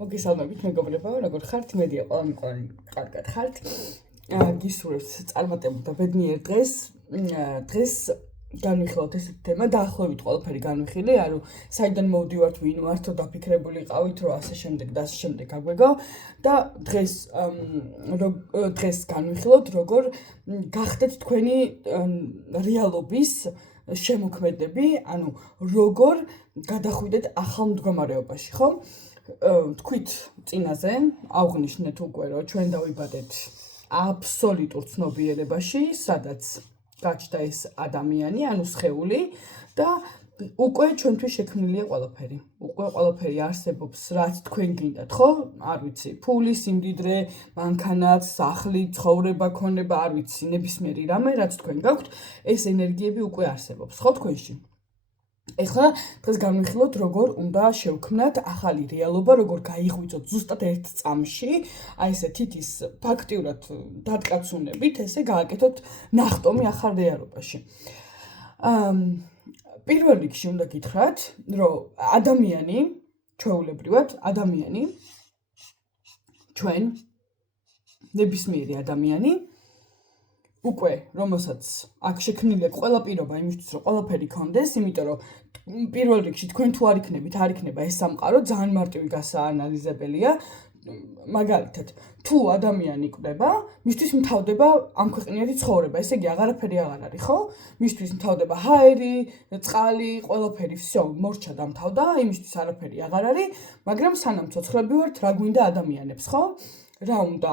მოგესალმებით მეგობრებო, როგორ ხართ? მედია ყველანი კარგად ხართ. გისურვებთ წარმატებულ და ბედნიერ დღეს. დღეს განვიხილოთ ესეთი თემა, დაახლოებით ყველაფერი განვიხილე, ანუ საიდან მოვდივართ, ვინ ვართო დაფიქრებული ყავით, რომ ასე შემდეგ და ასე შემდეგ გაგვეგო და დღეს განვიხილოთ, როგორ გახდეთ თქვენი რეალობის შემოქმედები, ანუ როგორ გადახვიდეთ ახალ მდგომარეობაში, ხო? თქვით წინაზე, აღვნიშნეთ უკვე, რომ ჩვენ დავიბადეთ აბსოლუტურ ცნობიერებაში, სადაც გაჩნდა ეს ადამიანი, ანუ სხეული და უკვე ჩვენთვის შექმნილია ყველაფერი. უკვე ყველაფერი არსებობს, რაც თქვენ გინდათ, ხო? არ ვიცი, ფული, სიმდიდრე, მანქანაც, სახლი, ცხოვრება, ქონება, არ ვიცი, ნებისმიერი რამე, რაც თქვენ გაქვთ, ეს ენერგიები უკვე არსებობს, ხო თქვენში? ეხლა დღეს განვიხილოთ, როგორ უნდა შევქმნათ ახალი რეალობა, როგორ გაიღვიძოთ ზუსტად ერთ წამში, აი ესე თითის ფაქტიურად დატკაცუნებით, ესე გააკეთოთ ნახტომი ახალ რეალობაში. პირველ რიგში უნდა გითხრათ, რომ ადამიანი, ჩვეულებრივად, ადამიანი, ჩვენ, ნებისმიერი ადამიანი, უკვე, რომელსაც აქ შექმნილია ყველა პირობა იმისთვის, რომ ყველაფერი გქონდეს, იმიტომ რომ პირველ რიგში თქვენ თუ არ იქნებით, არ იქნება ეს სამყარო, ძალიან მარტივი გასაანალიზებელია. მაგალითად, თუ ადამიანი იკვდება, მისთვის მთავრდება ამ ქვეყნიერი ცხოვრება, ესე იგი აღარაფერი აღარ არის, ხო? მისთვის მთავრდება ჰაერი, წყალი, ყველაფერი, всё, მორჩა დამთავრდა, იმისთვის არაფერი აღარ არის, მაგრამ სანამ ცოცხლები ვართ, რა გვინდა ადამიანებს, ხო? რა უნდა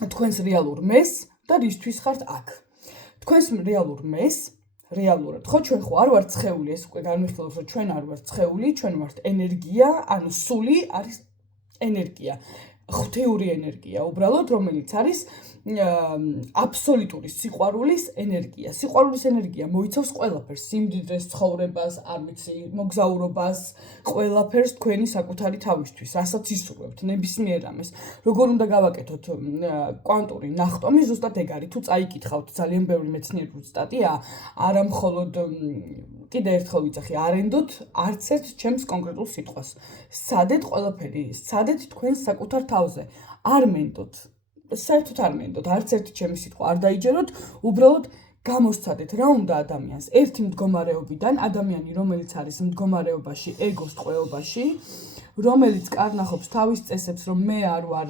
თქვენს რეალურ მეს და რისთვის ხართ აქ. თქვენს რეალურ მეს, რეალურად, ხო, ჩვენ ხო არ ვართ სხეული, ეს უკვე განვიხილოთ, რომ ჩვენ არ ვართ სხეული, ჩვენ ვართ ენერგია, ანუ სული არის ენერგია, ღვთიური ენერგია, უბრალოდ, რომელიც არის აბსოლუტური სიყვარულის ენერგია. სიყვარულის ენერგია მოიცავს ყველაფერს, სიმდიდრეს, ცხოვრებას, არ ვიცი, მოგზაურობას, ყველაფერს თქვენი საკუთარი თავისთვის, რასაც ისურვებთ, ნებისმიერ რამეს. როგორ უნდა გავაკეთოთ კვანტური ნახტომი, ზუსტად ეგ არის. თუ წაიკითხავთ, ძალიან ბევრი მეცნიერული სტატია, არა მხოლოდ კიდე ერთხელ ვიცახი, არენდოთ არც ერთ ჩემს კონკრეტულ სიტყვას. სცადეთ ყველაფერი, სცადეთ თქვენ საკუთარ თავზე. არ მენდოთ. საერთოდ არ მენდოთ, არც ერთი ჩემი სიტყვა არ დაიჯეროთ, უბრალოდ გამოსცადეთ, რა უნდა ადამიანს ერთი მდგომარეობიდან, ადამიანი, რომელიც არის მდგომარეობაში, ეგოს ტყვეობაში, რომელიც კარნახობს თავის წესებს, რომ მე არ ვარ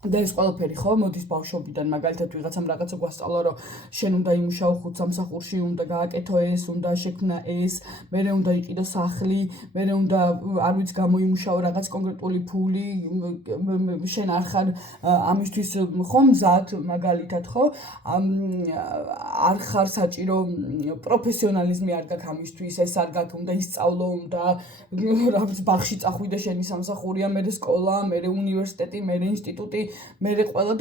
და ეს ყველაფერი ხო მოდის ბავშვობიდან, მაგალითად ვიღაცამ რაღაცა გვასწავლა, რომ შენ უნდა იმუშაო ხუთ სამსახურში, უნდა გააკეთო ეს, უნდა შექმნა ეს, მერე უნდა იყიდო სახლი, მერე უნდა არ ვიცი გამოიმუშაო რაღაც კონკრეტული ფული, შენ არ ხარ ამისთვის ხო მზად, მაგალითად ხო, არ ხარ საჭირო პროფესიონალიზმი არ გაქვს ამისთვის, ეს არ გაქვს, უნდა ისწავლო, უნდა რა ვიცი ბაღში წახვიდე, შენი სამსახურია, მერე სკოლა, მერე უნივერსიტეტი, მერე ინსტიტუტი, მერე ყველა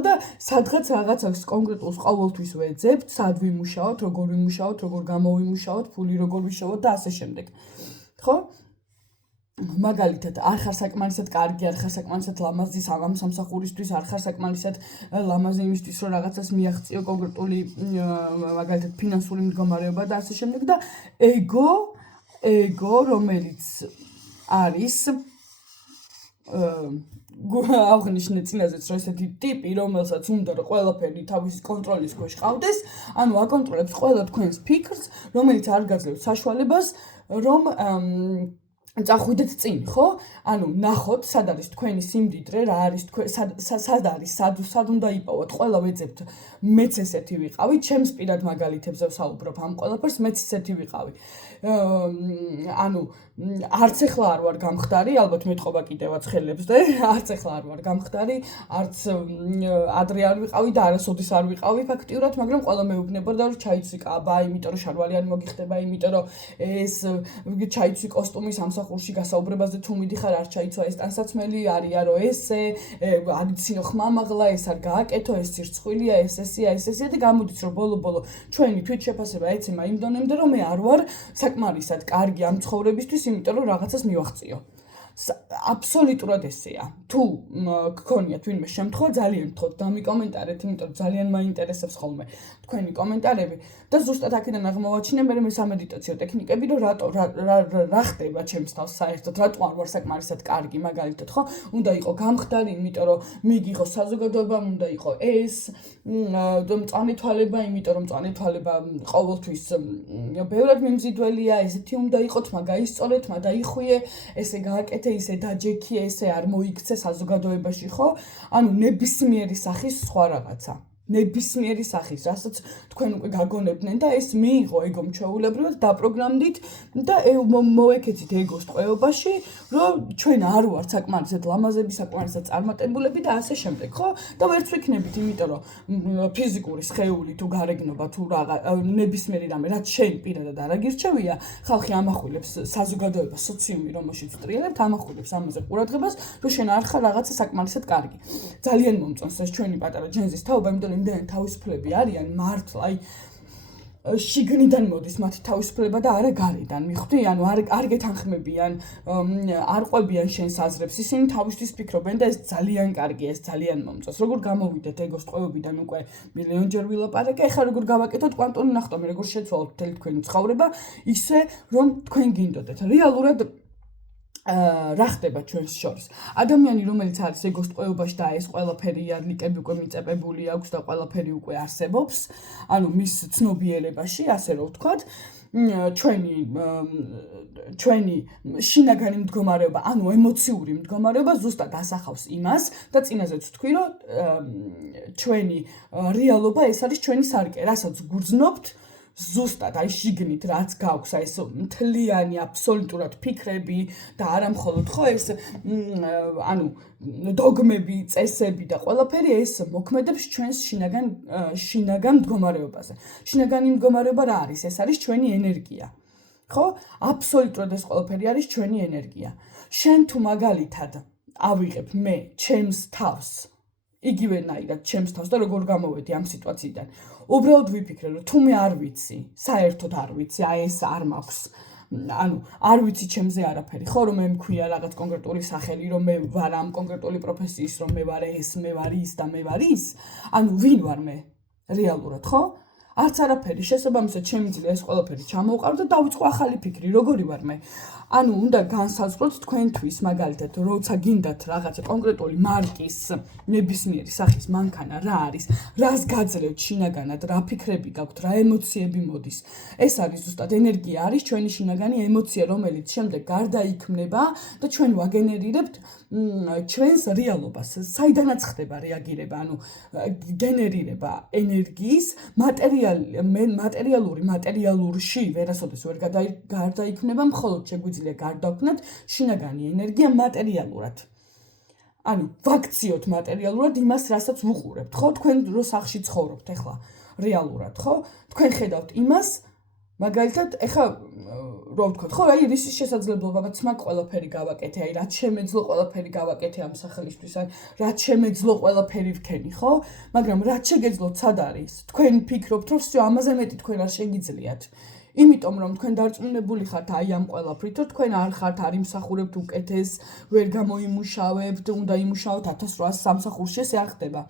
და სადღაც რაღაცას კონკრეტულს ყოველთვის ვეძებთ, სად ვიმუშაოთ, როგორ ვიმუშაოთ, როგორ გამოვიმუშაოთ, ფული როგორ ვიშოვოთ და ასე შემდეგ. ხო? მაგალითად, არ ხარ საკმარისად კარგი, არ ხარ საკმარისად ლამაზი ამ სამსახურისთვის, არ ხარ საკმარისად ლამაზი იმისთვის, რომ რაღაცას მიაღწიო კონკრეტული მაგალითად ფინანსური მდგომარეობა და ასე შემდეგ და ეგო, რომელიც არის აღვნიშნე წინაზეც, რომ ესეთი ტიპი, რომელსაც უნდა რომ ყველაფერი თავის კონტროლის ქვეშ ყავდეს, ანუ აკონტროლებს ყველა თქვენს ფიქრს, რომელიც არ გაძლევს საშუალებას, რომ წახვიდეთ წინ, ხო? ანუ ნახოთ, სად არის თქვენი სიმდიდრე, რა არის სად არის, სად უნდა იპოვოთ, ყველა ვეძებთ, მეც ესეთი ვიყავი, ჩემს პირად მაგალითებზე ვსაუბრობ ამ ყველაფერს, მეც ესეთი ვიყავი. ანუ არც ეხლა არ ვარ გამხდარი, ალბათ მეტყობა კიდევაც ხელებს და არც ეხლა არ ვარ გამხდარი, არც ადრე არ ვიყავი და არასოდეს არ ვიყავი ფაქტიურად, მაგრამ ყველა მეუბნებოდა, რომ ჩაიცვი კაბა, იმიტომ რომ შარვალი არ მოგიხდება, იმიტომ რომ ეს ჩაიცვი კოსტუმი სამსახურში გასაუბრებაზე თუ მიდიხარ, არ ჩაიცვა ეს ტანსაცმელი, არია რომ ესე, არიცინო ხმამაღლა, ეს არ გააკეთო, ეს სირცხვილია, ეს ესეა და გამოდის რომ ბოლო ჩვენი თვითშეფასება ეცემა იმ დონემდე, რომ მე არ ვარ საკმარისად კარგი ამ ცხოვრებისთვის, იმიტომ რომ რაღაცას მივაღწიო. აბსოლუტურად ესეა. თუ გქონიათ ვინმე შემთხვევა, ძალიან გთხოვთ დამიკომენტარეთ, იმიტომ რომ ძალიან მაინტერესებს ხოლმე თქვენი კომენტარები და ზუსტად აქედან აღმოვაჩინე მე სამედიტაციო ტექნიკები, რომ რა ხდება ჩემს თავს საერთოდ, რატო არ ვარ საკმარისად კარგი, მაგალითად, ხო? უნდა იყო გამხდარი, იმიტომ რომ მიიღო საზოგადოებამ, უნდა იყო ეს მწვანე თვალება, იმიტომ რომ მწვანე თვალება ყოველთვის ბევრად მიმზიდველია, ესეთი უნდა იყოთ, მაგაისწორეთ, მაგაიხვიე, ესე გააკეთე, ისე დაჯექი, ესე არ მოიქცე საზოგადოებაში, ხო? ანუ ნებისმიერი სახის სხვა რაღაცა. ნებისმიერი სახის, რასაც თქვენ უკვე გაგონებდნენ და ეს მიიღო ეგომ ჩვეულებრივად დაპროგრამდით და მოექეცით ეგოს ტყვეობაში, რომ ჩვენ არ ვართ საკმარისად ლამაზები, საკმარისად წარმატებულები და ასე შემდეგ, ხო? და ვერც ვიქნებით, იმიტომ რომ ფიზიკური სხეული თუ გარეგნობა თუ ნებისმიერი რამე, რაც შენ პირადად არ აგირჩევია, ხალხი ამახვილებს საზოგადოება, სოციუმი, რომელშიც ვტრიალებთ, ამახვილებს ამაზე ყურადღებას, რომ შენ არ ხარ რაღაცა საკმარისად კარგი. ძალიან მომწონს ეს ჩვენი პატარა ჯენზის თაობა, იმიტომ იმდენი თავისუფლები არიან მართლა, აი შიგნიდან მოდის მათი თავისუფლება და არა გარედან. მიხვდი? ანუ არ გეთანხმებიან, არ ყვებიან შენს აზრებს. ისინი თავისთვის ფიქრობენ და ეს ძალიან კარგია, ეს ძალიან მომწონს. როგორ გამოვიდეთ ეგოს ტყვეობიდან უკვე მილიონჯერ ვილაპარაკე, ეხლა როგორ გავაკეთოთ კვანტური ნახტომი, როგორ შეცვალოთ მთელი თქვენი ცხოვრება, ისე რომ თქვენ გინდოდეთ. რეალურად რა ხდება ჩვენს შორის? ადამიანი, რომელიც არის ეგოს ტყვეობაში და ეს ყველაფერი იარლიკები უკვე მიწებებული აქვს და ყველაფერი უკვე არსებობს, ანუ მის ცნობიერებაში, ასე რომ ვთქვათ, ჩვენი შინაგანი მდგომარეობა, ანუ ემოციური მდგომარეობა ზუსტად ასახავს იმას და წინაზეც ვთქვი, რომ ჩვენი რეალობა ეს არის ჩვენი სარკე, რასაც გურძნობთ ზუსტად აი შიგნით რაც გაქვს აი ეს მთლიანი აბსოლუტურად ფიქრები და არა მხოლოდ ხო ეს ანუ დოგმები, წესები და ყველაფერი ეს მოქმედებს ჩვენს შინაგან მდგომარეობაზე. შინაგანი მდგომარეობა რა არის? ეს არის ჩვენი ენერგია. ხო? აბსოლუტურად ეს ყველაფერი არის ჩვენი ენერგია. შენ თუ მაგალითად ავიღებ მე ჩემს თავს იგივენაირად ჩემს თავს და როგორ გამოვედი ამ სიტუაციიდან. უბრალოდ ვიფიქრე, რომ თუ მე არ ვიცი, საერთოდ არ ვიცი, აი ეს არ მაქვს. ანუ არ ვიცი ჩემზე არაფერი, ხო, რომ მე მქვია რაღაც კონკრეტული სახელი, რომ მე ვარ ამ კონკრეტული პროფესიის, რომ მე ვარ ეს, მე ვარ ის და მე ვარ ის. ანუ ვინ ვარ მე? რეალურად, ხო? არც არაფერი, შესაბამისად შემიძლია ეს ყველაფერი ჩამოვყარო და დავიწყო ახალი ფიქრი, როგორი ვარ მე? ანუ უნდა განსაზღვროთ თქვენთვის, მაგალითად, როცა გინდათ რაღაცა კონკრეტული მარკის, ნებისმიერი სახის მანქანა რა არის, რას გაძლევთ შინაგანად, რა ფიქრები გაქვთ, რა ემოციები მოდის. ეს არის ზუსტად ენერგია, არის ჩვენი შინაგანი ემოცია, რომელიც შემდეგ გარდაიქმნება და ჩვენ ვაგენერირებთ ჩვენს რეალობას. საიდანაც ხდება რეაგირება, ანუ გენერირება ენერგიის მატერიალურში ვერასოდეს ვერ გარდაიქმნება, მხოლოდ შეგვიძლია გარდაქმნათ შინაგანი ენერგია მატერიალურად. ანუ ვაქციოთ მატერიალურად იმას, რასაც ვუყურებთ, ხო? თქვენ რო სახლში ცხოვრობთ ახლა რეალურად, ხო? თქვენ ხედავთ იმას, მაგალითად, ახლა რო ვთქვათ, ხო, აი რის შესაძლებლობაც მაქვს ყველაფერი გავაკეთე, აი რაც შემეძლო ყველაფერი გავაკეთე ამ სახელისთვის, აი რაც შემეძლო ყველაფერი ვქენი, ხო? მაგრამ რაც შეგეძლოთ სად არის? თქვენ ფიქრობთ, რომ всё ამაზე მეტი თქვენ არ შეგიძლიათ. იმიტომ რომ თქვენ დარწმუნებული ხართ აი ამ ყველაფრით, რომ თქვენ არ ხართ არ იმსახურებთ უკეთეს, ვერ გამოიმუშავებთ, უნდა იმუშაოთ 1800 სამსახურში, ესე არ ხდება.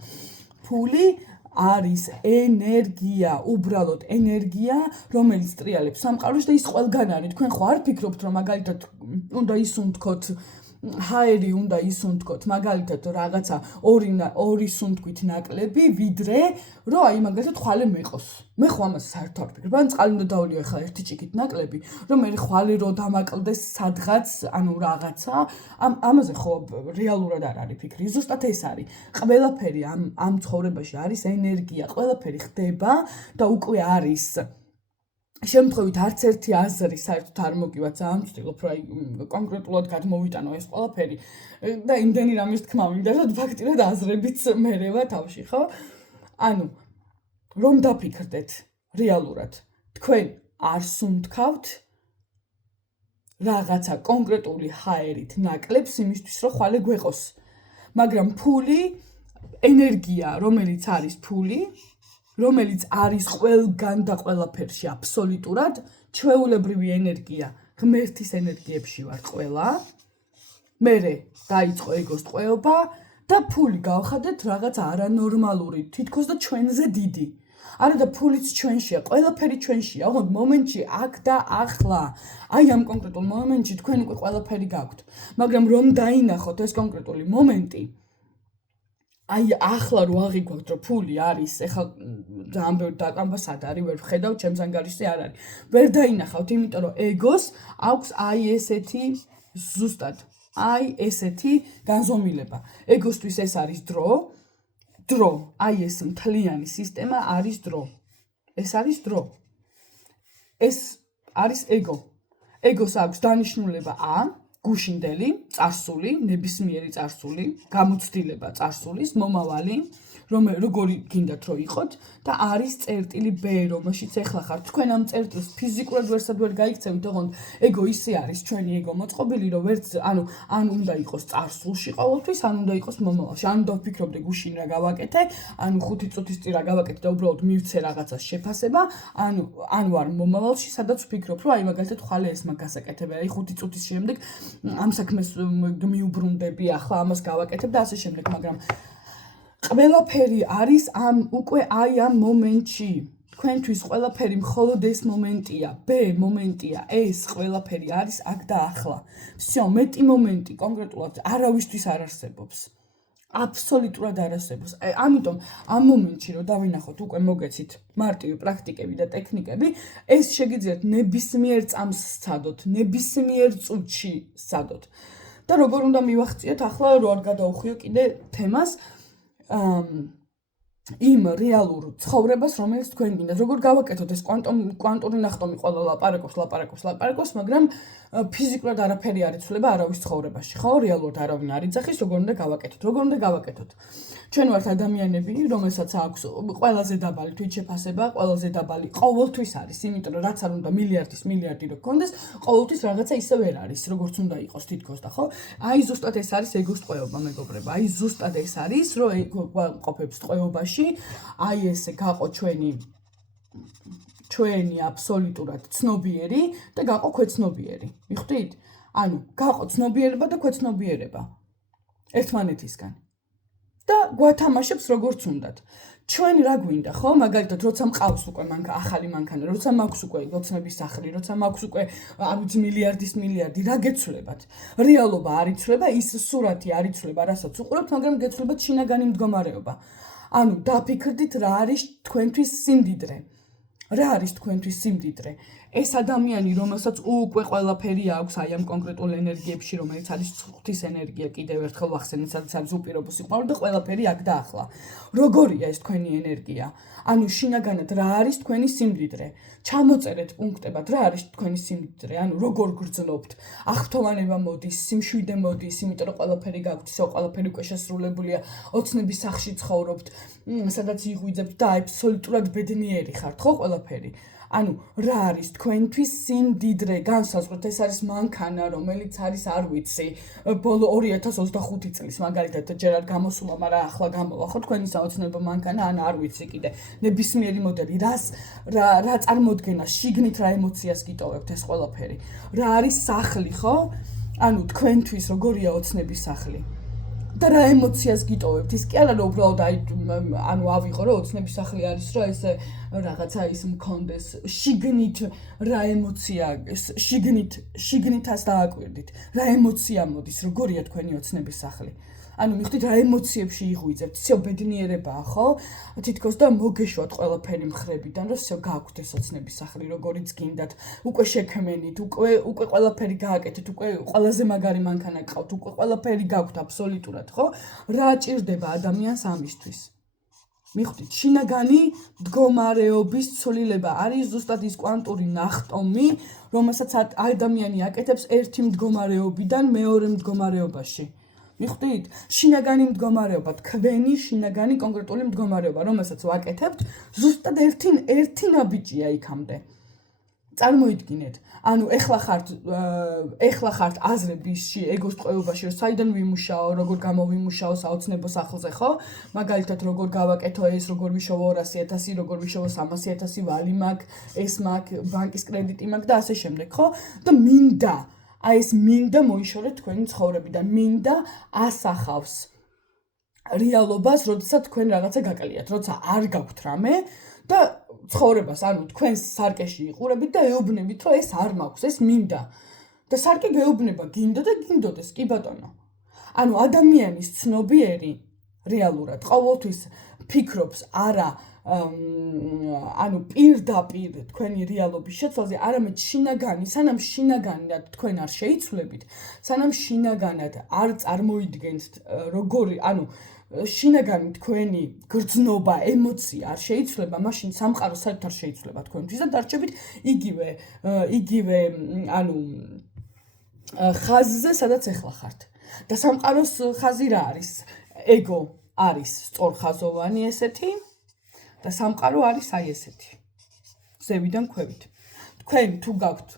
ფული არის ენერგია, უბრალოდ ენერგია, რომელიც ტრიალებს სამყაროში და ის ყველგან არის. თქვენ ხო არ ფიქრობთ, რომ მაგალითად უნდა ისუნთქოთ ჰაერი უნდა ისუნთქოთ, მაგალითად რაღაცა ორი სუნთქვით ნაკლები, ვიდრე რომ აი მაგალითად ხვალე მეყოს. მე ხო ამას საერთოდ არ ვფიქრობ. ან წყალი უნდა დავლიო ახლა ერთი ჭიქით ნაკლები, რომ მე ხვალე რო დამაკლდეს სადღაც, ანუ რაღაცა, ამაზე ხო რეალურად არ არის ფიქრი. ზუსტად ეს არის. ყველაფერი ამ ცხოვრებაში არის ენერგია, ყველაფერი ხდება და უკვე არის შემთხვევით არც ერთი აზრი საერთოდ არ მოგივა, ძალიან ვცდილობ, რომ აი კონკრეტულად გადმოვიტანო ეს ყველაფერი და იმდენი რამის თქმა მინდა, რომ ფაქტიურად აზრებიც მერევა თავში, ხო? ანუ რომ დაფიქრდეთ რეალურად, თქვენ არ სუნთქავთ რაღაცა კონკრეტული ჰაერით ნაკლებს იმისთვის, რომ ხვალე გვეყოს. მაგრამ ფული, ენერგია, რომელიც არის ფული, რომელიც არის ყველგან და ყველაფერში აბსოლუტურად, ჩვეულებრივი ენერგია, ღმერთის ენერგიებში ვარ ყველა. მერე დაიწყო ეგოს ტყვეობა და ფული გავხადეთ რაღაც არანორმალური, თითქოს და ჩვენზე დიდი. არა და ფულიც ჩვენშია, ყველაფერი ჩვენშია, ოღონდ მომენტში აქ და ახლა. აი ამ კონკრეტულ მომენტში თქვენ უკვე ყველაფერი გაქვთ. მაგრამ რომ დაინახოთ ეს კონკრეტული მომენტი, აი ახლა რო აღიქვათ რომ ფული არის, ეხლა ძალიან ბევრი დაკამბა სად არის, ვერ ვხედავ, ჩემს ანგარიშზე არ არის. ვერ დაინახავთ, იმიტომ რომ ეგოს აქვს აი ესეთი ზუსტად აი ესეთი განზომილება. ეგოსთვის ეს არის დრო, აი ეს მთლიანი სისტემა არის დრო. ეს არის დრო. ეს არის ეგო. ეგოს აქვს დანიშნულება A, გუშინდელი, წარსული, ნებისმიერი წარსული, გამოცდილება წარსულის, მომავალი, როგორი გინდათ რომ იყოთ და არის წერტილი B, რომელშიც ეხლა ხართ. თქვენ ამ წერტილს ფიზიკურად ვერსად ვერ გაიქცევით, ოღონდ ეგო ისე არის ჩვენი ეგო მოწყობილი, რომ ვერც ან უნდა იყოს წარსულში ყოველთვის, ან უნდა იყოს მომავალში. ან უნდა ვფიქრობდე გუშინ რა გავაკეთე, ან 5 წუთის წინ რა გავაკეთე და უბრალოდ მივცე რაღაცას შეფასება, ან ვარ მომავალში, სადაც ვფიქრობ, რომ აი მაგალითად ხვალე ეს მაგ გასაკეთებია, აი 5 წუთის შემდეგ ამ საქმეს მიუბრუნდები, ახლა ამას გავაკეთებ და ასე შემდეგ, მაგრამ ყველაფერი არის უკვე აი ამ მომენტში. თქვენთვის ყველაფერი მხოლოდ ეს მომენტია, B მომენტია, ეს ყველაფერი არის აქ და ახლა. всё, მეტი მომენტი კონკრეტულად არავისთვის არ არსებობს. აბსოლუტურად არ არსებობს. ამიტომ ამ მომენტში რომ დავინახოთ უკვე მოგეცით მარტივი პრაქტიკები და ტექნიკები, ეს შეგიძლიათ ნებისმიერ წამს სცადოთ, ნებისმიერ წუთში სცადოთ. და როგორ უნდა მივახციოთ ახლა რო არ გადავხვიო კიდე თემას იმ რეალურ ცხოვრებას, რომელიც თქვენ გინდათ. როგორ გავაკეთოთ ეს კვანტური ნახტომი ყველა ლაპარაკობს, მაგრამ ფიზიკურად არაფერი არ იცვლება არავის ცხოვრებაში, ხო? რეალურად არავინ არ იძახის, როგორ უნდა გავაკეთოთ. ჩვენ ვართ ადამიანები, რომელსაც აქვს ყველაზე დაბალი თვითშეფასება, ყველაზე დაბალი ყოველთვის არის, იმიტომ რომ რაც არ უნდა მილიარდი რო გქონდეს, ყოველთვის რაღაცა ისე ვერ არის, როგორც უნდა იყოს თითქოს და ხო? აი ზუსტად ეს არის ეგოს ტყვეობა, მეგობრებო. აი ზუსტად ეს არის, რომ ყოფებს ტყვეობაში, აი ესე გაყო ჩვენი აბსოლუტურად ცნობიერი და გაყო ქვეცნობიერი. მიხვდით? ანუ გაყო ცნობიერება და ქვეცნობიერება ერთმანეთისგან. და გვათამაშებს როგორც უნდათ. ჩვენ რა გვინდა, ხო? მაგალითად, როცა მყავს უკვე ახალი მანქანა, როცა მაქვს უკვე ოცნების სახლი, როცა მაქვს უკვე არ ვიცი მილიარდი, რა გეცვლებათ? რეალობა არ იცვლება, ის სურათი არ იცვლება, რასაც უყურებთ, მაგრამ გეცვლებათ შინაგანი მდგომარეობა. ანუ დაფიქრდით რა არის თქვენთვის სიმდიდრე. რა არის თქვენთვის სიმდიდრე? ეს ადამიანი, რომელსაც უკვე ყველაფერი აქვს აი ამ კონკრეტულ ენერგიებში, რომელიც არის ღვთის ენერგია, კიდევ ერთხელ ვახსენეთ, სადაც არის უპირობო სიყვარული და ყველაფერი აქ და ახლა. როგორია ეს თქვენი ენერგია? ანუ შინაგანად რა არის თქვენი სიმდიდრე? ჩამოწერეთ პუნქტებად რა არის თქვენი სიმდიდრე? ანუ როგორ გრძნობთ? აღფრთოვანება მოდის, სიმშვიდე მოდის, იმიტომ რომ ყველაფერი გაქვთ, ისე ყველაფერი უკვე შესრულებულია, ოცნების სახლში ცხოვრობთ, სადაც იღვიძებთ და აბსოლუტურად ბედნიერი ხართ, ხო ყველაფერი? ანუ რა არის თქვენთვის სიმდიდრე? განსაზღვრეთ, ეს არის მანქანა, რომელიც არის არ ვიცი, ბოლო 2025 წლის მაგალითად ჯერ არ გამოსულა, მაგრამ ახლა გამოვა, ხო თქვენი საოცნებო მანქანა, ან არ ვიცი კიდე ნებისმიერი მოდელი, რა წარმოდგენას, შიგნით რა ემოციას გიტოვებთ ეს ყველაფერი? რა არის სახლი, ხო? ანუ თქვენთვის როგორია ოცნების სახლი? და რა ემოციას გიტოვებთ? ის კი არა რომ უბრალოდ ანუ ავიღო რომ ოცნების სახლი არის, რომ ესე რაღაცა ის მქონდეს, შიგნით რა ემოცია, შიგნითაც დააკვირდით. რა ემოცია მოდის, როგორია თქვენი ოცნების სახლი? ანუ მიხვდით რა ემოციებში იღვიძებთ, всё ბედნიერებაა, ხო? თითქოს და მოგეშვათ ყველაფერი მხრებიდან, რომ всё გააქვთ ეს ოცნების სახლი, როგორიც გინდათ, უკვე შექმენით, უკვე ყველაფერი გააკეთეთ, უკვე ყველაზე მაგარი მანქანა გყავთ, უკვე ყველაფერი გაქვთ აბსოლუტურად, ხო? რა ჭირდება ადამიანს ამისთვის? მიხვდით, შინაგანი მდგომარეობის ცვლილება არის ზუსტად ის კვანტური ნახტომი, რომელსაც ადამიანი აკეთებს ერთი მდგომარეობიდან მეორე მდგომარეობაში. მიხვდით? შინაგანი მდგომარეობა, თქვენი შინაგანი კონკრეტული მდგომარეობა, რომელსაც ვაკეთებთ, ზუსტად ერთი ნაბიჯია იქამდე. წარმოიდგინეთ, ანუ ეხლა ხართ აზრებისში, ეგოს ტყვეობაში, რომ საიდან ვიმუშაო, როგორ გამოვიმუშაო საოცნებო სახლზე, ხო? მაგალითად, როგორ გავაკეთო ეს, როგორ ვიშოვო 200.000, როგორ ვიშოვო 300.000, ვალი მაქვს, ეს მაქვს, ბანკის კრედიტი მაქვს და ასე შემდეგ, ხო? და მინდა აი ეს მინდა მოიშორეთ თქვენი ცხოვრებიდან, მინდა ასახავს რეალობას, როდესაც თქვენ რაღაცა გაკლიათ, როცა არ გაქვთ რამე და ცხოვრებას, ანუ თქვენ სარკეში იყურებით და ეუბნებით, რომ ეს არ მაქვს, ეს მინდა. და სარკე გეუბნება, გინდა და გინდოდეს, კი ბატონო. ანუ ადამიანის ცნობიერი რეალურად ყოველთვის ფიქრობს არა ანუ პირდაპირ თქვენი რეალობის შეცვალზე, არამედ შინაგანი, სანამ შინაგანად თქვენ არ შეიცვლებით, სანამ შინაგანად არ წარმოიდგენთ როგორი, ანუ შინაგანი თქვენი გრძნობა, ემოცია არ შეიცვლება, მაშინ სამყარო საერთოდ არ შეიცვლება თქვენთვის და დარჩებით იგივე ანუ ხაზზე, სადაც ახლა ხართ. და სამყაროს ხაზი რა არის? ეგო არის სწორხაზოვანი ესეთი და სამყარო არის აი ესეთი. ზევიდან ქვევით. თქვენ თუ გაქვთ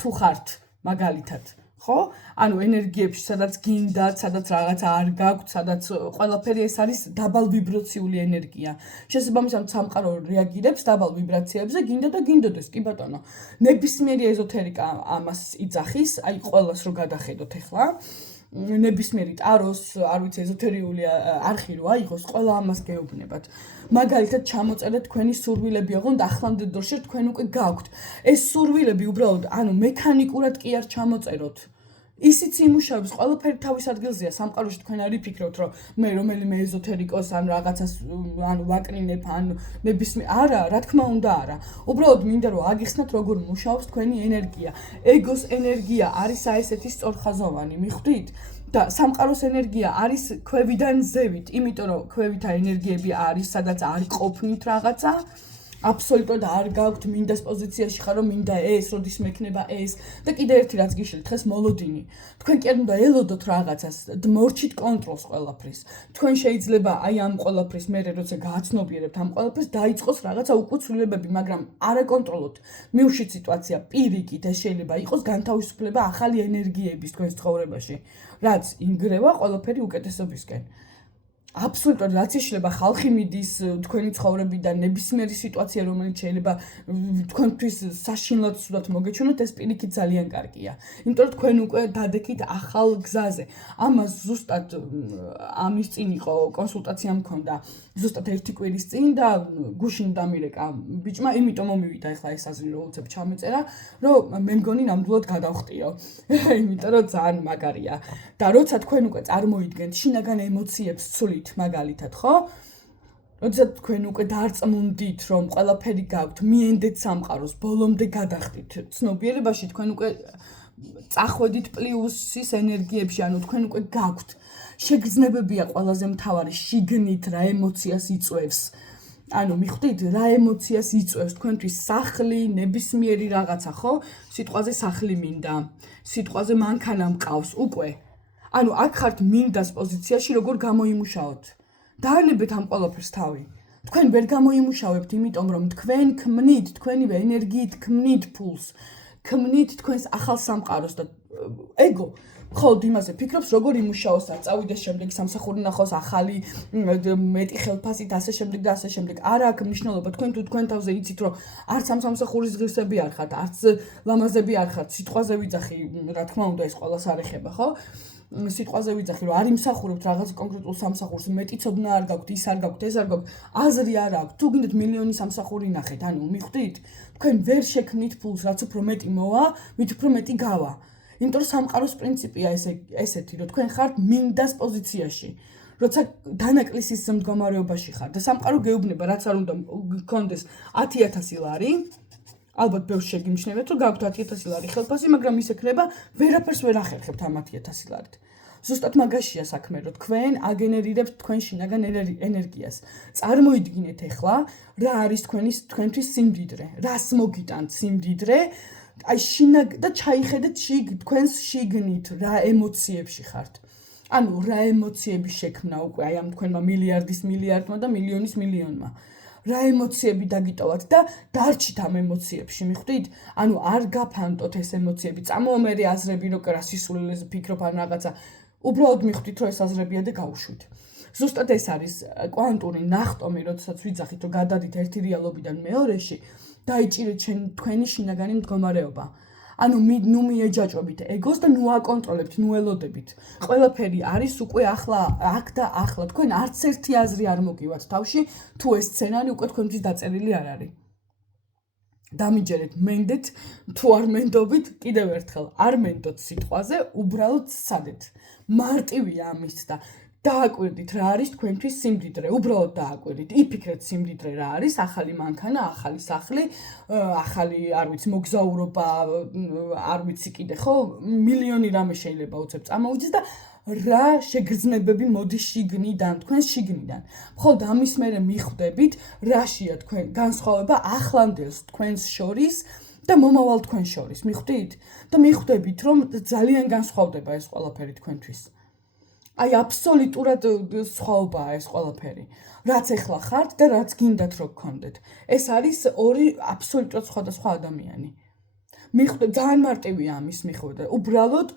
თუ ხართ მაგალითად, ხო? ანუ ენერგიებში, სადაც გინდათ, სადაც რაღაცა არ გაქვთ, სადაც ყველაფერი ეს არის დაბალ ვიბრაციული ენერგია. შესაბამისად სამყარო რეაგირებს დაბალ ვიბრაციებზე, გინდა და გინდოდეს, კი ბატონო. ნებისმიერი ეზოთერიკა ამას იძახის, აი ყველას რო გადახედოთ ახლა. ნებისმიერი ტაროს, არ ვიცი, ეზოთერიული არხი რო აიღოს, ყველა ამას გეუბნებათ. მაგალითად ჩამოწერეთ თქვენი სურვილები, ოღონდ ახლანდელ დროში თქვენ უკვე გაქვთ. ეს სურვილები უბრალოდ, ანუ მექანიკურად კი არ ჩამოწეროთ. ისიც იმუშავებს, ყველაფერი თავის ადგილზეა, სამყაროში თქვენ არ იფიქროთ, რომ მე რომელიმე ეზოთერიკოს ან რაღაცას ანუ ვაკნინებ, ან არა, რა თქმა უნდა არა. უბრალოდ მინდა რომ აგიხსნათ როგორ მუშაობს თქვენი ენერგია. ეგოს ენერგია არის აი ესეთი სწორხაზოვანი, მიხვდით? და სამყაროს ენერგია არის ქვევიდან ზევით, იმიტომ რომ ქვევითა ენერგიები არის, სადაც არ ყოფნით რაღაცა. აბსოლუტურად არ გაქვთ მინდას პოზიციაში ხარ, რომ მინდა ეს, როდის მექნება ეს და კიდე ერთი რაც გიშლით, დღეს მოლოდინი. თქვენ კი არ უნდა ელოდოთ რაღაცას, მორჩით კონტროლს ყველაფრის. თქვენ შეიძლება აი ამ ყველაფრის მერე როცა გააცნობიერებთ ამ ყველაფრის დაიწყოს რაღაცა უკუცვლილებები, მაგრამ არაკონტროლოთ. მიუშვით სიტუაცია, პირიქით ეს შეიძლება იყოს განთავისუფლება ახალი ენერგიების თქვენს ცხოვრებაში, რაც ინგრევა ყველაფერი უკეთესობისკენ. აბსოლუტურად რაც შეიძლება ხალხი მიდის თქვენი ცხოვრებიდან ნებისმიერი სიტუაცია რომელიც შეიძლება თქვენთვის საშინლად სუდათ მოგეჩვენოთ ეს პირიქით ძალიან კარგია. იმიტომ რომ თქვენ უკვე დადექით ახალ გზაზე. ამას ზუსტად ამის წინ იყო კონსულტაცია მქონდა ზუსტად ერთი კვირის წინ და გუშინ დამირეკა ბიჭმა, იმიტომ მომივიდა ახლა ეს აზრი რომ უცებ ჩამეწერა, რომ მე მგონი ნამდვილად გადავხტიო. იმიტომ რომ ძალიან მაგარია. და როცა თქვენ უკვე წარმოიდგენთ შინაგან ემოციებს ცვლით მაგალითად, ხო? როდესაც თქვენ უკვე დარწმუნდით, რომ ყველაფერი გაქვთ, მიენდეთ სამყაროს, ბოლომდე გადახდით ცნობიერებაში, თქვენ უკვე წახვედით პლუსის ენერგიებში, ანუ თქვენ უკვე გაქვთ. შეგრძნებებია ყველაზე მთავარი, შიგნით რა ემოციას იწვევს. ანუ მიხვდით, რა ემოციას იწვევს თქვენთვის სახლი, ნებისმიერი რაღაცა, ხო? სიტყვაზე სახლი მინდა, სიტყვაზე მანქანა მყავს, უკვე. ანუ აქ ხართ მინდას პოზიციაში, როგორ გამოიმუშაოთ. დაანებეთ ამ ყველაფერს თავი. თქვენ ვერ გამოიმუშავებთ, იმიტომ რომ თქვენ ქმნით, თქვენივე ენერგიით ქმნით ფულს, ქმნით თქვენს ახალ სამყაროს და ეგო მხოლოდ იმაზე ფიქრობს, როგორ იმუშაოს, წავიდეს შემდეგ სამსახური ნახოს, ახალი მეტი ხელფასით, ასე შემდეგ და ასე შემდეგ. არა აქვს მნიშვნელობა, თქვენ თუ თქვენ თავზე იცით, რომ არც ამ სამსახურის ღირსები არ ხართ, არც ლამაზები არ ხართ, სიტყვაზე ვიძახი, რა თქმა უნდა, ეს ყველას არ ეხება, ხო? სიტყვაზე ვიძახი, რომ არ იმსახურებთ რაღაც კონკრეტულ სამსახურს, მეტი ცოდნა არ გაქვთ, ის არ გაქვთ, ეს არ გაქვთ, აზრი არ აქვს. თუ გინდათ მილიონი სამსახური ნახეთ, ანუ მიხვდით, თქვენ ვერ შექმნით ფულს, რაც უფრო მეტი მოვა, მით უფრო მეტი გავა. იმიტომ რომ სამყაროს პრინციპია ესეთი, რომ თქვენ ხართ მინდას პოზიციაში. როცა დანაკლისის მდგომარეობაში ხართ და სამყარო გეუბნება, რაც არ უნდა გქონდეს 10,000 ლარი, ალბათ ბევრს შეგიმჩნევთ, რომ გაქვთ 10,000 ლარი ხელფასი, მაგრამ ის ექნება ვერაფერს ვერ ახერხებთ ამ 10,000 ლარით. ზუსტად მაგაშია საქმე, რომ თქვენ აგენერირებთ თქვენ შინაგან ენერგიას. წარმოიდგინეთ ახლა, რა არის თქვენთვის სიმდიდრე, რას მოგიტანთ სიმდიდრე, აი და ჩაიხედეთ თქვენს შიგნით რა ემოციებში ხართ. ანუ რა ემოციების შექმნა უკვე აი ამ თქვენმა მილიარდმა და მილიონის მილიონმა. რა ემოციები დაგიტოვათ და დარჩით ამ ემოციებში, მიხვდით? ანუ არ გაფანტოთ ეს ემოციები, წამოომერე აზრები, რო კრა სისულელეზე ფიქრობ ან რაღაცა. უბრალოდ მიხვდით, რომ ეს აზრებია და გავუშვით. ზუსტად ეს არის კვანტური ნახტომი, როდესაც ვიძახით, რომ გადადით ერთი რეალობიდან მეორეში, დაიჭირეთ თქვენი შინაგანი მდგომარეობა. ანუ ნუ მიეჯაჭვებით ეგოს და ნუ აკონტროლებთ, ნუ ელოდებით. ყველაფერი არის უკვე ახლა აქ და ახლა. თქვენ არც ერთი აზრი არ მოგივათ თავში, თუ ეს სცენარი უკვე თქვენთვის დაწერილი არ არის. დამიჯერეთ, მენდეთ, თუ არ მენდობით, კიდევ ერთხელ, არ მენდოთ სიტყვაზე, უბრალოდ სცადეთ. მარტივია ამის და დააკვირდით რა არის თქვენთვის სიმდიდრე, უბრალოდ დააკვირდით, იფიქრეთ სიმდიდრე რა არის, ახალი მანქანა, ახალი სახლი, ახალი, არ ვიცი, მოგზაურობა, არ ვიცი კიდე, ხო, მილიონი რამე შეიძლება უცებ წამოუძეს და რა შეგრძნებები მოდის შიგნიდან, თქვენს შიგნიდან. მხოლოდ ამის მერე მიხვდებით, რაშია თქვენ განსხვავება ახლანდელს თქვენს შორის და მომავალ თქვენს შორის, მიხვდით? და მიხვდებით, რომ ძალიან განსხვავდება ეს ყველაფერი თქვენთვის. აი აბსოლუტურად სხვაობაა ეს ყველაფერი. რაც ეხლა ხართ და რაც გინდათ რომ გქონდეთ. ეს არის ორი აბსოლუტურად სხვადასხვა ადამიანი. მიხვდეთ, ძალიან მარტივია ამის მიხვდა. უბრალოდ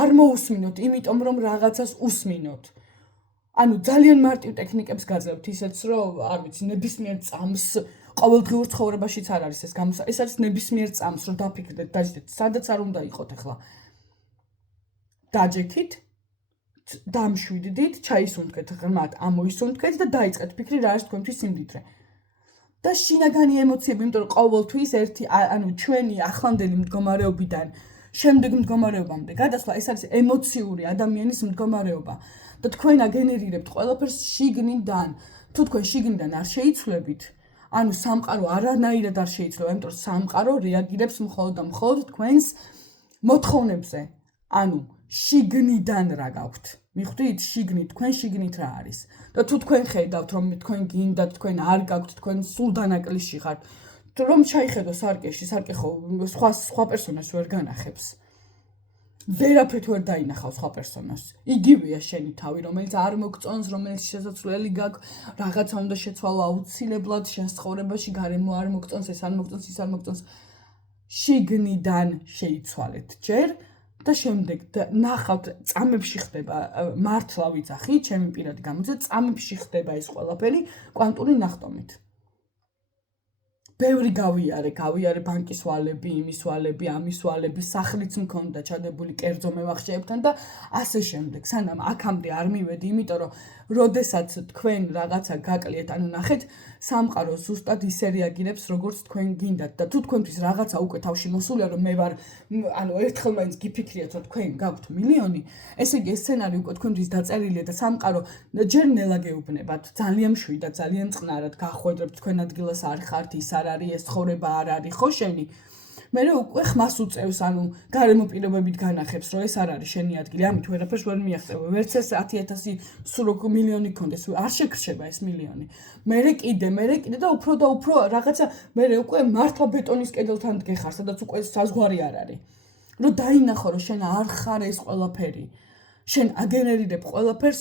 არ მოусმინოთ, იმიტომ რომ რაღაცას უსმინოთ. ანუ ძალიან მარტივ ტექნიკებს გაძლევთ ისეთს, რომ არ ვიცი, ნებისმიერ წამს ყოველდღიურ ცხოვრებაშიც არ არის ეს გამოსა. ეს არის ნებისმიერ წამს, რომ დაფიქრდეთ, დაждეთ, სადაც არ უნდა იყოთ ახლა. დაჯექით დამშვიდდით, ჩაისუნთქეთ ღრმად, ამოისუნთქეთ და დაიწყეთ ფიქრი რა არის თქვენთვის სიმდიდრე. და შინაგანი ემოციები, იმიტომ რომ ყოველთვის ერთი, ანუ ჩვენი ახლანდელი მდგომარეობიდან შემდეგ მდგომარეობამდე გადასვლა, ეს არის ემოციური ადამიანის მდგომარეობა. და თქვენ აგენერირებთ ყველაფერს შიგნიდან. თუ თქვენ შიგნიდან არ შეიცვლებით, ანუ სამყარო არანაირად არ შეიცვლება, იმიტომ რომ სამყარო რეაგირებს მხოლოდ და მხოლოდ თქვენს მოთხოვნებზე. ანუ შიგნიდან რა გაქვთ. მიხვდით, შიგნით, თქვენ შიგნით რა არის. და თუ თქვენ ხედავთ, რომ თქვენ გინდათ, თქვენ არ გაქვთ, თქვენ სულ დანაკლისში ხართ, რომ ჩაიხედო სარკეში, სარკე ხო სხვა პერსონას ვერ განახებს. ვერაფრით ვერ დაინახავ სხვა პერსონას. იგივეა შენი თავი, რომელიც არ მოგწონს, რომელიც შესაძლებელი გაქვს, რაღაცა უნდა შეცვალო აუცილებლად შენს ცხოვრებაში, გარემო არ მოგწონს, ეს არ მოგწონს, ის არ მოგწონს. შიგნიდან შეიცვალეთ ჯერ და შემდეგ ნახავთ, წამებში ხდება, მართლა ვიცახი, ჩემი პირადი გამოძიება, წამებში ხდება ეს ყველაფერი კვანტური ნახტომით. ბევრი გავიარე ბანკის ვალები, იმის ვალები, ამის ვალები, სახლიც მქონდა ჩადებული კერძო მევახშეებთან და ასე შემდეგ. სანამ აქამდე არ მივედი, იმიტომ რომ როდესაც თქვენ რაღაცა გაკლიეთ, ანუ ნახეთ, სამყარო ზუსტად ისე რეაგირებს, როგორც თქვენ გინდათ და თუ თქვენთვის რაღაცა უკვე თავში მოსულია, რომ მე ვარ, ანუ ერთხელ მაინც გიფიქრიათ, რომ თქვენ გაქვთ მილიონი, ესე იგი ეს სცენარი უკვე თქვენთვის დაწერილია და სამყარო ჯერ ნელა გეუბნებათ, ძალიან მშვიდად, ძალიან წყნარად გახვედრებთ, თქვენ ადგილას არ ხართ, ის არ არის, ეს ცხოვრება არ არის, ხო შენი? მე უკვე ხმას უწევს, ანუ გარემო პირობებით განახებს, რომ ეს არ არის შენი ადგილი, ამით ვერაფერს ვერ მიაღწევ. ვერც ეს 10,000 სულ როგორ მილიონი გქონდეს, არ შეგრჩება ეს მილიონი. მე კიდე და უფრო რაღაცა მე უკვე მართლა ბეტონის კედელთან დგეხარ, სადაც უკვე საზღვარი არ არის. რომ დაინახო, რომ შენ არ ხარ ეს ყველაფერი. შენ აგენერირებ ყველაფერს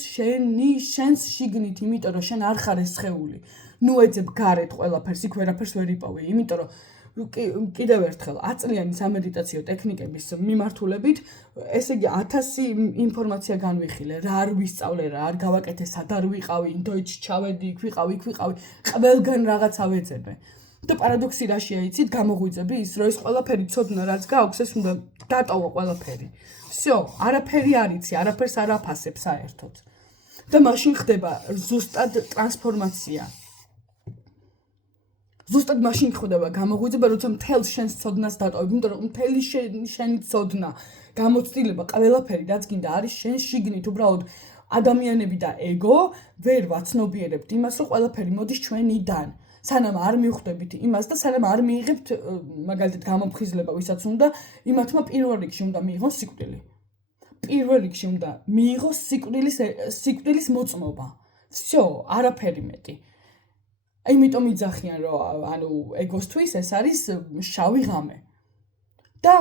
შენს შიგნით, იმიტომ რომ შენ არ ხარ ეს სხეული. ნუ ეძებ გარეთ ყველაფერს, იქ ვერაფერს ვერ იპოვე, იმიტომ რომ კიდევ ერთხელ 10 წლიანი სამედიტაციო ტექნიკების მიმართულებით, ესე იგი 1000 ინფორმაცია განვიხილე, რა არ ვისწავლე, რა არ გავაკეთე, სად არ ვიყავი, ინდოეთში ჩავედი, იქ ვიყავი, ყველგან რაღაცა ვეძებე. და პარადოქსი რაშია იცით, გამოღვიძები ის, რომ ეს ყველაფერი ცოდნა რაც გაქვს, ეს უნდა დატოვო ყველაფერი. всё, არაფერი არ იცი, არაფერს არ აფასებ საერთოდ. და მაშინ ხდება ზუსტად ტრანსფორმაცია. ზუსტად მაშინ ხდება გამოღვიძება, როცა მთელს შენს ცოდნას დატოვებ, იმიტომ რომ მთელი შენი ცოდნა, გამოცდილება, ყველაფერი რაც გინდა არის შენ შიგნით, უბრალოდ ადამიანები და ეგო ვერ ვაცნობიერებთ იმას, რომ ყველაფერი მოდის ჩვენიდან. სანამ არ მივხვდებით იმას და სანამ არ მიიღებთ მაგალითად გამოფხიზლება, ვისაც უნდა, იმათმა პირველ რიგში უნდა მიიღონ სიკვდილი. პირველ რიგში უნდა მიიღოს სიკვდილის მოწმობა. всё, არაფერი მეტი. იმიტომ იძახიან, რომ ანუ ეგოსთვის ეს არის შავი ღამე. და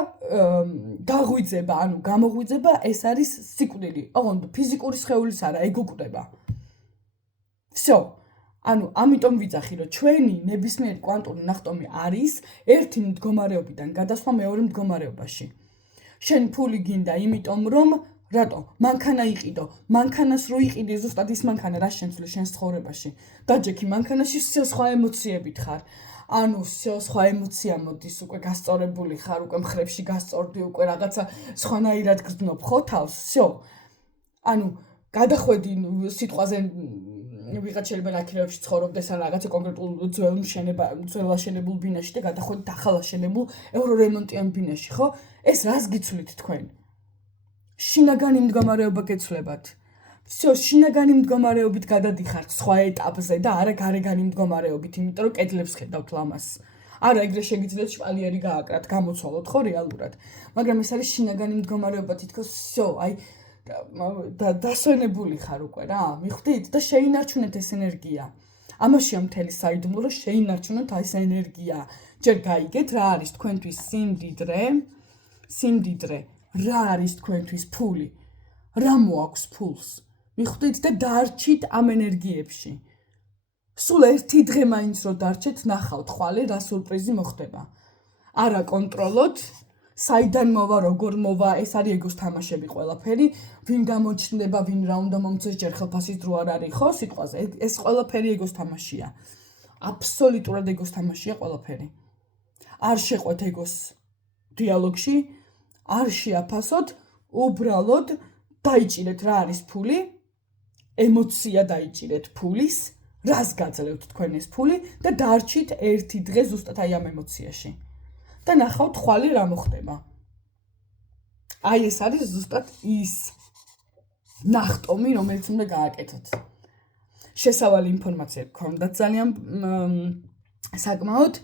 გაღვიძება, ანუ გამოღვიძება ეს არის სიკვდილი. ოღონდ ფიზიკური სხეულის არა, ეგო კვდება. всё. ანუ ამიტომ ვიძახი, რომ ჩვენი ნებისმიერი კვანტური ნახტომი არის ერთი მდგომარეობიდან გადასვლა მეორე მდგომარეობაში. შენ ფული გინდა, იმიტომ რომ რატო? მანქანა იყიდო. მანქანას რო იყიდი, ზუსტად ის მანქანა რა შემცვლი შენს ცხოვრებაში. დაჯექი მანქანაში სხვა ემოციებით ხარ. ანუ всё სხვა ემოცია მოდის, უკვე გასწორებული ხარ, უკვე მხრებში გასწორდი, უკვე რაღაცა სხვანაირად გრძნობ ხო თავს, всё. ანუ გადახვედი სიტყვაზე ვიღაც შეიძლება ნაკირეებში ცხოვრობდეს ან რაღაცა კონკრეტულ ძველ აშენებულ ბინაში და გადახვედით ახალ აშენებულ ევრორემონტიან ბინაში, ხო? ეს რას გიცვლით თქვენ? შინაგანი მდგომარეობა გეცვლებათ. всё, შინაგანი მდგომარეობით გადადიხართ სხვა ეტაპზე და არა გარეგანი მდგომარეობით, იმიტომ რომ კედლებს ხედავთ ლამას. არა, ეგრე შეგიძლიათ შპალიერი გააკრათ, გამოცვალოთ ხო რეალურად. მაგრამ ეს არის შინაგანი მდგომარეობა, თითქოს всё, აი დასვენებული ხარ უკვე რა, მიხვდით და შეინარჩუნეთ ეს ენერგია. ამაშია მთელი საიდუმლო, რომ შეინარჩუნოთ ეს ენერგია. ჯერ გაიგეთ რა არის თქვენთვის სიმდიდრე, რა არის თქვენთვის ფული, რა მოაქვს ფულს. მიხვდით და დარჩით ამ ენერგიებში. სულ ერთი დღე მაინც რო დარჩეთ, ნახავთ ხვალე რა სურპრიზი მოხდება. არა კონტროლოთ, საიდან მოვა, როგორ მოვა, ეს არის ეგოს თამაშები ყველაფერი, ვინ გამოჩნდება, ვინ რა უნდა მომწეს, ჯერ ხელფასის დრო არ არის ხო სიტყვაზე. ეს ყველაფერი ეგოს თამაშია. აბსოლუტურად ეგოს თამაშია ყველაფერი. არ შეყვეთ ეგოს დიალოგში, არ შეაფასოთ, უბრალოდ დაიჭირეთ რა არის ფული, ემოცია დაიჭირეთ ფულის, რას გაძლევთ თქვენ ეს ფული და დარჩით ერთი დღე ზუსტად აი ამ ემოციაში. და ნახავთ ხვალე რა მოხდება. აი ეს არის ზუსტად ის ნახტომი, რომელიც უნდა გააკეთოთ. შესავალი ინფორმაცია გქონდათ ძალიან საკმაოდ,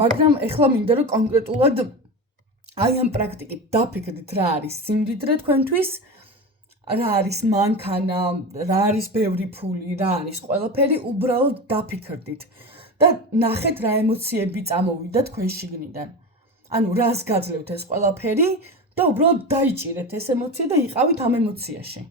მაგრამ ეხლა მინდა რომ კონკრეტულად აი ამ პრაქტიკით დაფიქრდით რა არის სიმდიდრე თქვენთვის, რა არის მანქანა, რა არის ბევრი ფული, რა არის ყველაფერი, უბრალოდ დაფიქრდით. და ნახეთ რა ემოციები წამოვიდა თქვენ შიგნიდან. ანუ რას გაძლევთ ეს ყველაფერი და უბრალოდ დაიჭირეთ ეს ემოცია და იყავით ამ ემოციაში.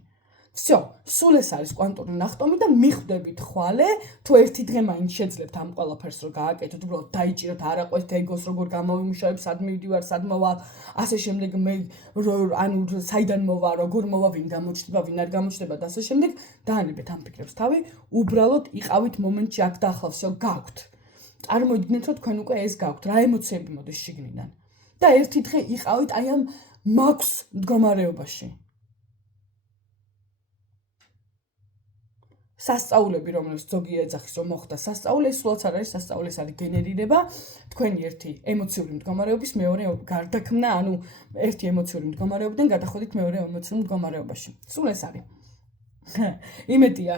всё, სულ ეს არის კვანტური ნახტომი და მიხვდებით ხვალე, თუ ერთი დღე მაინც შეძლებთ ამ ყველაფერს რომ გააკეთოთ, უბრალოდ დაიჭიროთ, არ აყვეთ ეგოს როგორ გამოვიმუშავებ, სად მივდივარ, სად მოვალ, ასე შემდეგ ანუ საიდან მოვა, როგორ მოვა, ვინ გამოჩნდება, ვინ არ გამოჩნდება და ასე შემდეგ, დაანებეთ ამ ფიქრებს თავი, უბრალოდ იყავით მომენტში აქ და ახლა, всё, გაქვთ. წარმოიდგინეთ, რომ თქვენ უკვე ეს გაქვთ, რა ემოციები მოდის შიგნიდან. და ერთი დღე იყავით აი ამ მაქს მდგომარეობაში. სასწაულები, რომელიც ზოგი ეძახის, რომ მოხდა სასწაული, ეს სულაც არ არის სასწაული, ეს არის გენერირება თქვენი ერთი ემოციური მდგომარეობის მეორე გარდაქმნა, ანუ ერთი ემოციური მდგომარეობიდან გადახვედით მეორე ემოციური მდგომარეობაში. სულ ეს არის. იმედია,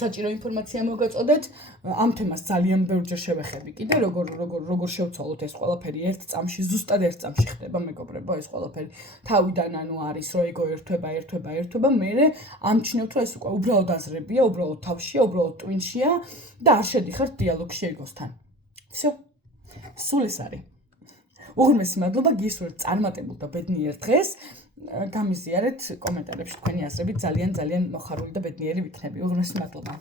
საჭირო ინფორმაცია მოგაწოდეთ, ამ თემას ძალიან ბევრჯერ შევეხები კიდე, როგორ შევცვალოთ ეს ყველაფერი ერთ წამში, ზუსტად ერთ წამში ხდება, მეგობრებო, ეს ყველაფერი თავიდან ანუ არის, რომ ეგო ერთვება, მერე ამჩნევთ, რომ ეს უკვე უბრალოდ აზრებია, უბრალოდ თავშია, უბრალოდ ტვინშია და არ შედიხართ დიალოგში ეგოსთან. всё. სულ ეს არის. უღრმესი მადლობა, გისურვებთ წარმატებულ და ბედნიერ დღეს. გამიზიარეთ კომენტარებში თქვენი აზრები, ძალიან მოხარული და ბედნიერი ვიქნები. უღრმესი მადლობა.